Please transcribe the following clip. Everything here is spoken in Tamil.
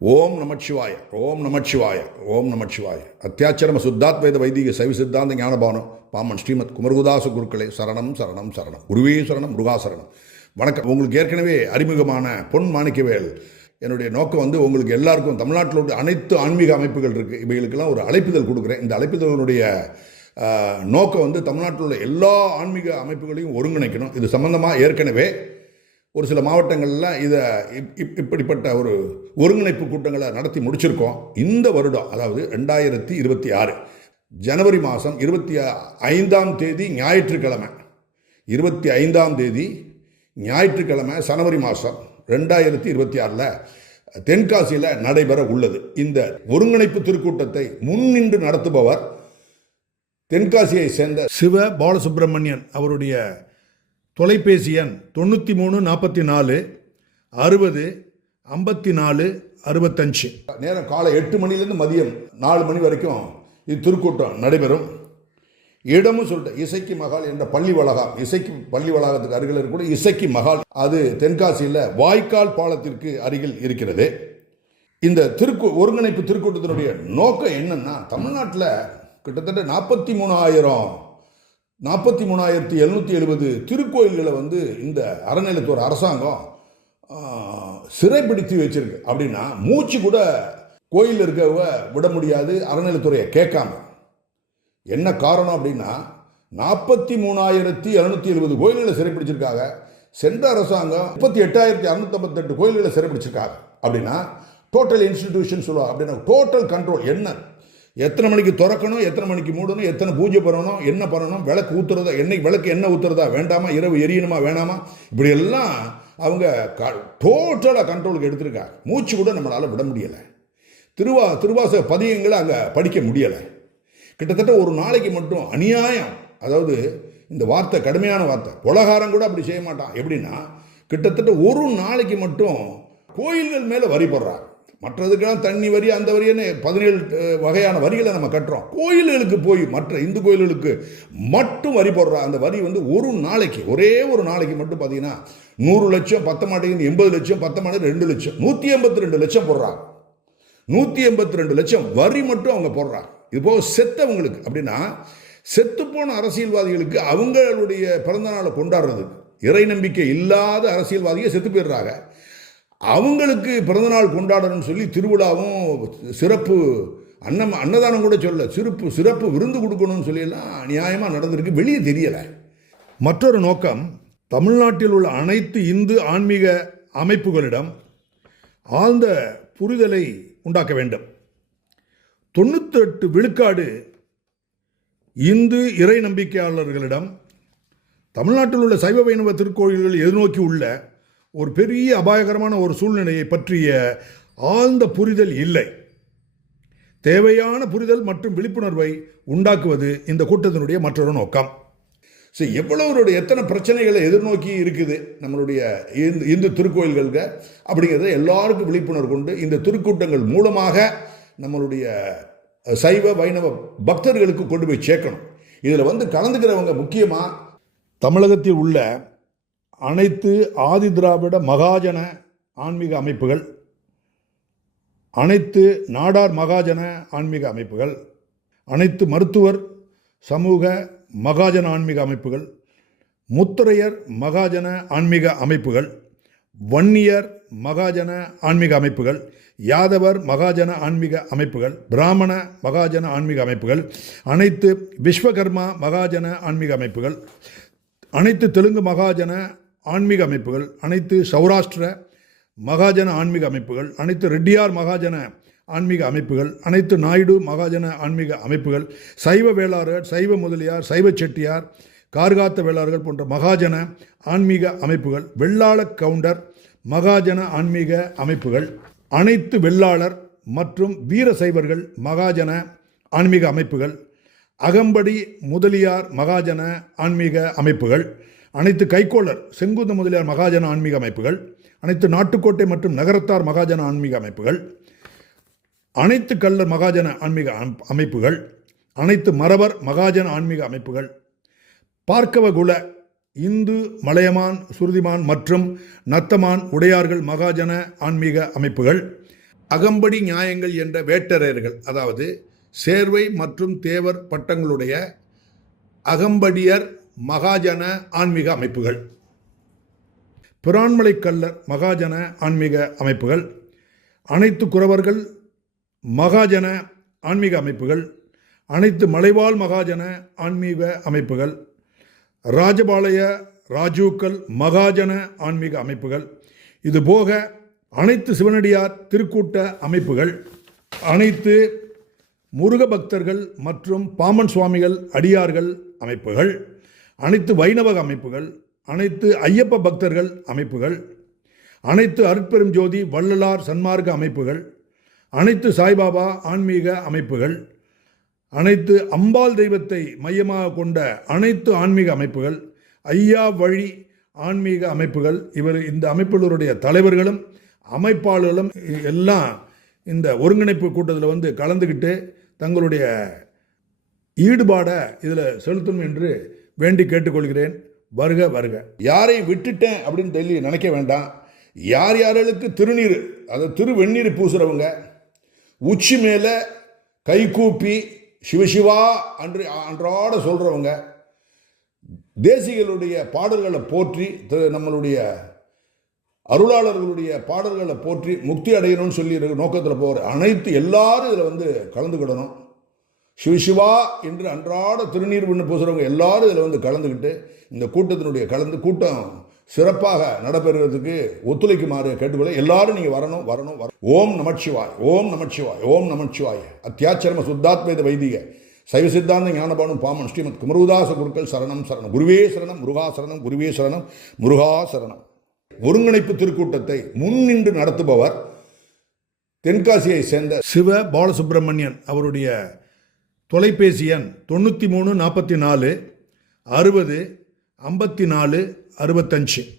ஓம் நமச்சிவாய ஓம் நமச்சிவாய ஓம் நமச்சிவாய. அத்தியாச்சரம சுத்தாத்வைத வைதிக சைவ சித்தாந்த ஞானபானம் பாமன் ஸ்ரீமத் குமரகுதாச குருக்களே சரணம் சரணம் சரணம். குருவே சரணம் முருகா சரணம். வணக்கம். உங்களுக்கு ஏற்கனவே அறிமுகமான பொன் மாணிக்கவேல் என்னுடைய நோக்கம் வந்து உங்களுக்கு எல்லாருக்கும் தமிழ்நாட்டில் உள்ள அனைத்து ஆன்மீக அமைப்புகள் இருக்குது இவைகளுக்கெல்லாம் ஒரு அழைப்புதல் கொடுக்குறேன். இந்த அழைப்புதலுடைய நோக்கம் வந்து தமிழ்நாட்டில் உள்ள எல்லா ஆன்மீக அமைப்புகளையும் ஒருங்கிணைக்கணும். இது சம்பந்தமாக ஏற்கனவே ஒரு சில மாவட்டங்களில் இதை இப்- இப்- இப்படிப்பட்ட ஒரு ஒருங்கிணைப்பு கூட்டங்களை நடத்தி முடிச்சிருக்கோம். இந்த வருடம் அதாவது ரெண்டாயிரத்தி இருபத்தி ஆறு ஜனவரி மாதம் இருபத்தி ஐந்தாம் தேதி ஞாயிற்றுக்கிழமை. இருபத்தி ஐந்தாம் தேதி ஞாயிற்றுக்கிழமை சனவரி மாதம் ரெண்டாயிரத்தி இருபத்தி ஆறில் தென்காசியில் நடைபெற உள்ளது. இந்த ஒருங்கிணைப்பு திருக்கூட்டத்தை முன்னின்று நடத்துபவர் தென்காசியை சேர்ந்த சிவ பாலசுப்ரமணியன் அவருடைய தொலைபேசி எண் தொண்ணூற்றி மூணு நாற்பத்தி நாலு அறுபது ஐம்பத்தி நாலு அறுபத்தஞ்சு. நேரம் காலை எட்டு மணிலேருந்து மதியம் நாலு மணி வரைக்கும் இது திருக்கூட்டம் நடைபெறும். இடமும் சொல்லிட்டு இசைக்கு மகால் என்ற பள்ளி வளாகம் இசைக்கு பள்ளி வளாகத்துக்கு அருகில் இருக்கக்கூடிய இசைக்கு மகால் அது தென்காசியில் வாய்க்கால் பாலத்திற்கு அருகில் இருக்கிறது. இந்த திருக்கு ஒருங்கிணைப்பு திருக்கூட்டத்தினுடைய நோக்கம் என்னன்னா தமிழ்நாட்டில் கிட்டத்தட்ட நாற்பத்தி மூணாயிரம் நாற்பத்தி மூணாயிரத்தி எழுநூற்றி எழுபது திருக்கோயில்களை வந்து இந்த அறநிலையத்துறை அரசாங்கம் சிறைப்பிடித்து வச்சிருக்கு. அப்படின்னா மூச்சு கூட கோயில் இருக்கவ விட முடியாது அறநிலையத்துறையை கேட்காம. என்ன காரணம் அப்படின்னா நாற்பத்தி மூணாயிரத்தி எழுநூற்றி எழுபது கோயில்களை சிறைப்பிடிச்சிருக்காங்க. சென்ற அரசாங்கம் முப்பத்தி எட்டாயிரத்தி அறுநூத்தம்பத்தெட்டு கோயில்களை சிறைப்பிடிச்சிருக்காங்க. அப்படின்னா டோட்டல் இன்ஸ்டிடியூஷன் சொல்லுவாங்க. அப்படின்னா டோட்டல் கண்ட்ரோல் என்ன? எத்தனை மணிக்கு திறக்கணும் எத்தனை மணிக்கு மூடணும் எத்தனை பூஜை பண்ணணும் என்ன பண்ணணும் விளக்கு ஊத்துறதா என்னைக்கு விளக்கு என்ன ஊத்துறதா வேண்டாமா இரவு எரியணுமா வேணாமா? இப்படி எல்லாம் அவங்க டோட்டலாக கண்ட்ரோலுக்கு எடுத்திருக்காங்க. மூச்சு கூட நம்மளால் விட முடியலை. திருவா திருவாச பதியங்களை அங்கே படிக்க முடியலை. கிட்டத்தட்ட ஒரு நாளைக்கு மட்டும் அநியாயம். அதாவது இந்த வார்த்தை கடுமையான வார்த்தை. உலகாரம் கூட அப்படி செய்ய மாட்டான். எப்படின்னா கிட்டத்தட்ட ஒரு நாளைக்கு மட்டும் கோயில்கள் மேலே வரி போடுறாங்க. மற்றதுக்கெல்லாம் தண்ணி வரி அந்த வரின்னு பதினேழு வகையான வரிகளை நம்ம கட்டுறோம். கோயில்களுக்கு போய் மற்ற இந்து கோயில்களுக்கு மட்டும் வரி போடுறா. அந்த வரி வந்து ஒரு நாளைக்கு ஒரே ஒரு நாளைக்கு மட்டும் பார்த்தீங்கன்னா நூறு லட்சம் பத்த மாட்டேங்குது எண்பது லட்சம் பத்த மாட்டேங்குது ரெண்டு லட்சம் நூற்றி எண்பத்தி ரெண்டு லட்சம் போடுறாங்க நூற்றி எண்பத்தி ரெண்டு லட்சம் வரி மட்டும் அவங்க போடுறாங்க இது போக செத்தவங்களுக்கு அப்படின்னா செத்துப்போன அரசியல்வாதிகளுக்கு அவங்களுடைய பிறந்த நாளை கொண்டாடுறதுக்கு இறை நம்பிக்கை இல்லாத அரசியல்வாதிகள் செத்து போயிடுறாங்க. அவங்களுக்கு பிறந்தநாள் கொண்டாடணும்னு சொல்லி திருவிழாவும் சிறப்பு அன்னம் அன்னதானம் கூட சொல்ல சிறப்பு சிறப்பு விருந்து கொடுக்கணும்னு சொல்லியெல்லாம் நியாயமாக நடந்திருக்கு. வெளியே தெரியலை. மற்றொரு நோக்கம் தமிழ்நாட்டில் உள்ள அனைத்து இந்து ஆன்மீக அமைப்புகளிடம் ஆழ்ந்த புரிதலை உண்டாக்க வேண்டும். தொண்ணூத்தெட்டு விழுக்காடு இந்து இறை நம்பிக்கையாளர்களிடம் தமிழ்நாட்டில் உள்ள சைவ வைணவ திருக்கோயில்கள் எதிர்நோக்கி உள்ள ஒரு பெரிய அபாயகரமான ஒரு சூழ்நிலையை பற்றிய ஆழ்ந்த புரிதல் இல்லை. தேவையான புரிதல் மற்றும் விழிப்புணர்வை உண்டாக்குவது இந்த கூட்டத்தினுடைய மற்றொரு நோக்கம். ஸோ எவ்வளவு எத்தனை பிரச்சனைகளை எதிர்நோக்கி இருக்குது நம்மளுடைய இந்து இந்து திருக்கோயில்களுக்கு அப்படிங்கிறத எல்லாருக்கும் விழிப்புணர்வு கொண்டு இந்த திருக்கூட்டங்கள் மூலமாக நம்மளுடைய சைவ வைணவ பக்தர்களுக்கு கொண்டு போய் சேர்க்கணும். இதில் வந்து கலந்துக்கிறவங்க முக்கியமாக தமிழகத்தில் உள்ள அனைத்து ஆதி திராவிட மகாஜன ஆன்மீக அமைப்புகள் அனைத்து நாடார் மகாஜன ஆன்மீக அமைப்புகள் அனைத்து மருத்துவர் சமூக மகாஜன ஆன்மீக அமைப்புகள் முத்துரையர் மகாஜன ஆன்மீக அமைப்புகள் வன்னியர் மகாஜன ஆன்மீக அமைப்புகள் யாதவர் மகாஜன ஆன்மீக அமைப்புகள் பிராமண மகாஜன ஆன்மீக அமைப்புகள் அனைத்து விஸ்வகர்மா மகாஜன ஆன்மீக அமைப்புகள் அனைத்து தெலுங்கு மகாஜன ஆன்மீக அமைப்புகள் அனைத்து சௌராஷ்டிர மகாஜன ஆன்மீக அமைப்புகள் அனைத்து ரெட்டியார் மகாஜன ஆன்மீக அமைப்புகள் அனைத்து நாயுடு மகாஜன ஆன்மீக அமைப்புகள் சைவ வேளாளர் சைவ முதலியார் சைவ செட்டியார் கார்காத்த வேளாளர்கள் போன்ற மகாஜன ஆன்மீக அமைப்புகள் வெள்ளாள கவுண்டர் மகாஜன ஆன்மீக அமைப்புகள் அனைத்து வெள்ளாளர் மற்றும் வீர சைவர்கள் மகாஜன ஆன்மீக அமைப்புகள் அகம்படி முதலியார் மகாஜன ஆன்மீக அமைப்புகள் அனைத்து கைக்கோளர் செங்குந்த முதலியார் மகாஜன ஆன்மீக அமைப்புகள் அனைத்து நாட்டுக்கோட்டை மற்றும் நகரத்தார் மகாஜன ஆன்மீக அமைப்புகள் அனைத்து கல்லர் மகாஜன ஆன்மீக அமைப்புகள் அனைத்து மறவர் மகாஜன ஆன்மீக அமைப்புகள் பார்க்கவகுல இந்து மலையமான் சுருதிமான் மற்றும் நத்தமான் உடையார்கள் மகாஜன ஆன்மீக அமைப்புகள் அகம்படி நியாயங்கள் என்ற வேட்டரையர்கள் அதாவது சேர்வை மற்றும் தேவர் பட்டங்களுடைய அகம்படியர் மகாஜன ஆன்மீக அமைப்புகள். பிரான்மலை கல்லர் மகாஜன ஆன்மீக அமைப்புகள். அனைத்து குறவர்கள் மகாஜன ஆன்மீக அமைப்புகள். அனைத்து மலைவாழ் மகாஜன ஆன்மீக அமைப்புகள். ராஜபாளைய ராஜூக்கள் மகாஜன ஆன்மீக அமைப்புகள். இதுபோக அனைத்து சிவனடியார் திருக்கூட்ட அமைப்புகள். அனைத்து முருக பக்தர்கள் மற்றும் பாமன் சுவாமிகள் அடியார்கள் அமைப்புகள். அனைத்து வைணவ அமைப்புகள் அனைத்து ஐயப்ப பக்தர்கள் அமைப்புகள் அனைத்து அருட்பெரும் ஜோதி வள்ளலார் சன்மார்க்க அமைப்புகள் அனைத்து சாய்பாபா ஆன்மீக அமைப்புகள் அனைத்து அம்பாள் தெய்வத்தை மையமாக கொண்ட அனைத்து ஆன்மீக அமைப்புகள் ஐயா வழி ஆன்மீக அமைப்புகள் இவர் இந்த அமைப்புகளுடைய தலைவர்களும் அமைப்பாளர்களும் எல்லாம் இந்த ஒருங்கிணைப்பு கூட்டத்தில் வந்து கலந்துக்கிட்டு தங்களுடைய ஈடுபாடை இதில் செலுத்தணும் என்று வேண்டி கேட்டுக்கொள்கிறேன். வருக வருக. யாரை விட்டுட்டேன் அப்படின்னு சொல்லி நினைக்க வேண்டாம். யார் யார்களுக்கு திருநீர் அந்த திருவெந்நீர் பூசுகிறவங்க உச்சி மேலே கைகூப்பி சிவசிவா அன்று அன்றாட சொல்கிறவங்க தேசிகளுடைய பாடல்களை போற்றி திரு- நம்மளுடைய அருளாளர்களுடைய பாடல்களை போற்றி முக்தி அடையணும்னு சொல்லி நோக்கத்தில் போகிற அனைத்து எல்லாரும் இதில் வந்து கலந்துக்கிடணும் சிவசிவா என்று அன்றாட திருநீர் பண்ண பூசுகிறவங்க எல்லாரும் இதில் வந்து கலந்துக்கிட்டு இந்த கூட்டத்தினுடைய கலந்து கூட்டம் சிறப்பாக நடைபெறுவதற்கு ஒத்துழைக்குமாறு கேட்டுக்கொள்ள எல்லாரும் நீங்கள் வரணும் வரணும் வர ஓம் நமச்சிவாய் ஓம் நமச்சிவாய் ஓம் நமச்சிவாய். அத்தியாச்சரம சுத்தாத்மேத வைதிக சைவ சித்தாந்த ஞானபானும் பாமன் ஸ்ரீமத் குமருதாச குருக்கள் சரணம் சரணம். குருவே சரணம் முருகா சரணம் குருவே சரணம் முருகா சரணம். ஒருங்கிணைப்பு திருக்கூட்டத்தை முன்னின்று நடத்துபவர் தென்காசியை சேர்ந்த சிவ பாலசுப்பிரமணியன் அவருடைய தொலைபேசி எண் தொண்ணூற்றி மூணு நாற்பத்தி நாலு அறுபது ஐம்பத்தி நாலு அறுபத்தஞ்சு.